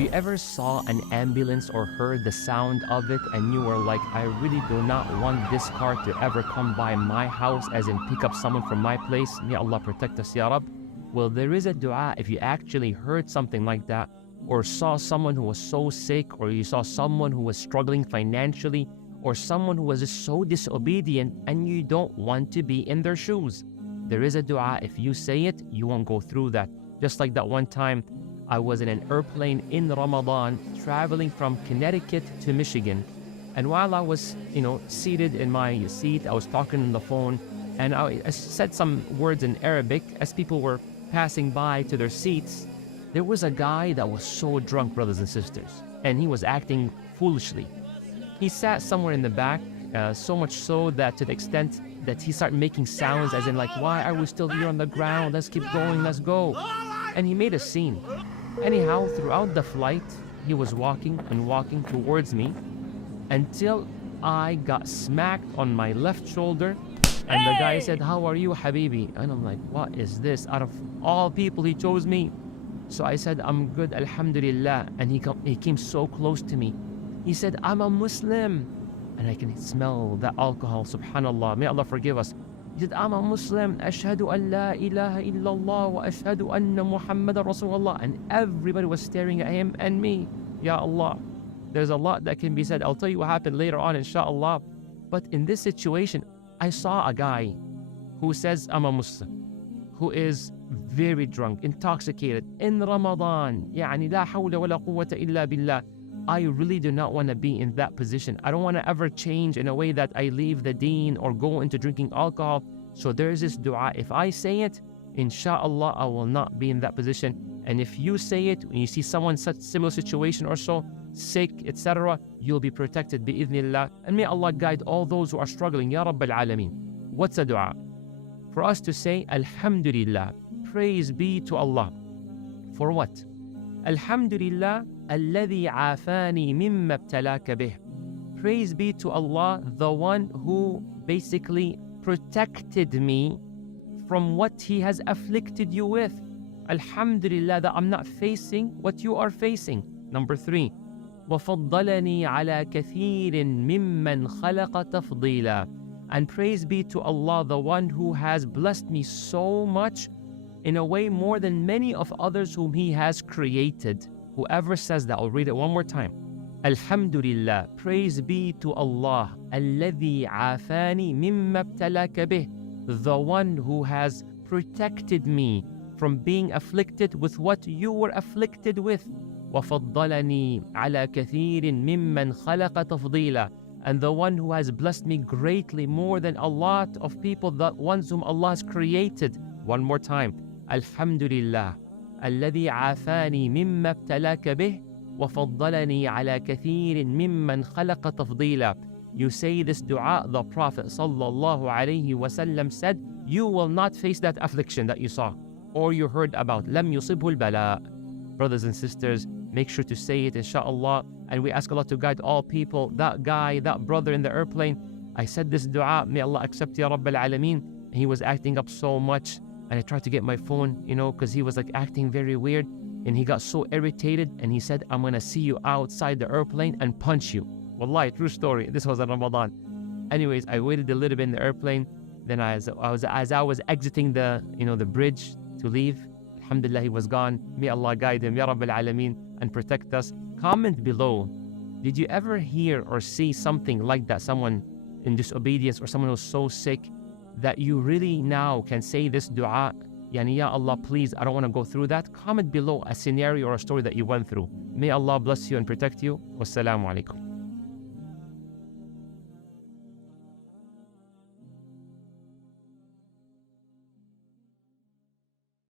you ever saw an ambulance or heard the sound of it and you were like, I really do not want this car to ever come by my house, as in pick up someone from my place? May Allah protect us, Ya Rab. Well, there is a dua if you actually heard something like that, or saw someone who was so sick, or you saw someone who was struggling financially, or someone who was just so disobedient and you don't want to be in their shoes. There is a dua, if you say it, you won't go through that. Just like that one time, I was in an airplane in Ramadan traveling from Connecticut to Michigan. And while I was, seated in my seat, I was talking on the phone, and I said some words in Arabic as people were passing by to their seats. There was a guy that was so drunk, brothers and sisters, and he was acting foolishly. He sat somewhere in the back, so much so that to the extent that he started making sounds as in like, why are we still here on the ground? Let's keep going, let's go. And he made a scene. Anyhow, throughout the flight, he was walking and walking towards me until I got smacked on my left shoulder. And the guy said, how are you, Habibi? And I'm like, what is this? Out of all people, he chose me. So I said, I'm good, Alhamdulillah. And he came so close to me. He said, I'm a Muslim. And I can smell the alcohol, subhanallah. May Allah forgive us. He said, I'm a Muslim. Ashhadu an la ilaha illallah wa ashhadu anna Muhammadan Rasulullah. And everybody was staring at him and me. Ya Allah. There's a lot that can be said. I'll tell you what happened later on, inshallah. But in this situation, I saw a guy who says, I'm a Muslim, who is very drunk, intoxicated, in Ramadan. يعني لا حول ولا قوة إلا بالله. I really do not want to be in that position. I don't want to ever change in a way that I leave the deen or go into drinking alcohol. So there's this dua. If I say it, inshallah, I will not be in that position. And if you say it, when you see someone in such similar situation or so, sick, etc., you'll be protected bi'idhnillah. And may Allah guide all those who are struggling. Ya Rabbil Alameen. What's a dua? For us to say, Alhamdulillah, praise be to Allah. For what? Alhamdulillah, alladhi afani mimma ibtalaka bih. Praise be to Allah, the one who basically protected me from what He has afflicted you with. Alhamdulillah that I'm not facing what you are facing. Number 3, وَفَضَّلَنِي عَلَى كَثِيرٍ مِّمَّنْ خَلَقَ تَفْضِيلًا. And praise be to Allah, the one who has blessed me so much, in a way more than many of others whom He has created. Whoever says that, I'll read it one more time. Alhamdulillah, praise be to Allah, alladhi afani mimma ibtalaka bih, the one who has protected me from being afflicted with what you were afflicted with. وَفَضَّلَنِي عَلَى كَثِيرٍ مِّمَّنْ خَلَقَ تَفْضِيلًا. And the one who has blessed me greatly more than a lot of people, the ones whom Allah has created. One more time. Alhamdulillah, alladhi afani mimma ibtalaka bih, وَفَضَّلَنِي عَلَى كَثِيرٍ مِّمَّنْ خَلَقَ تَفْضِيلًا. You say this dua, the Prophet sallallahu alaihi wasallam said, you will not face that affliction that you saw or you heard about. لَمْ يُصِبْهُ الْبَلَاء. Brothers and sisters, make sure to say it, inshallah. And we ask Allah to guide all people. That guy, that brother in the airplane, I said this dua, may Allah accept, Ya Rabbil Alameen. He was acting up so much. And I tried to get my phone, because he was like acting very weird. And he got so irritated. And he said, I'm going to see you outside the airplane and punch you. Wallahi, true story. This was in Ramadan. Anyways, I waited a little bit in the airplane. Then as I was exiting the bridge to leave, alhamdulillah, he was gone. May Allah guide him, Ya Rabbil Alameen, and protect us. Comment below, did you ever hear or see something like that? Someone in disobedience or someone who's so sick that you really now can say this dua, Yani Ya Allah, please, I don't want to go through that. Comment below a scenario or a story that you went through. May Allah bless you and protect you. Wassalamu alaikum.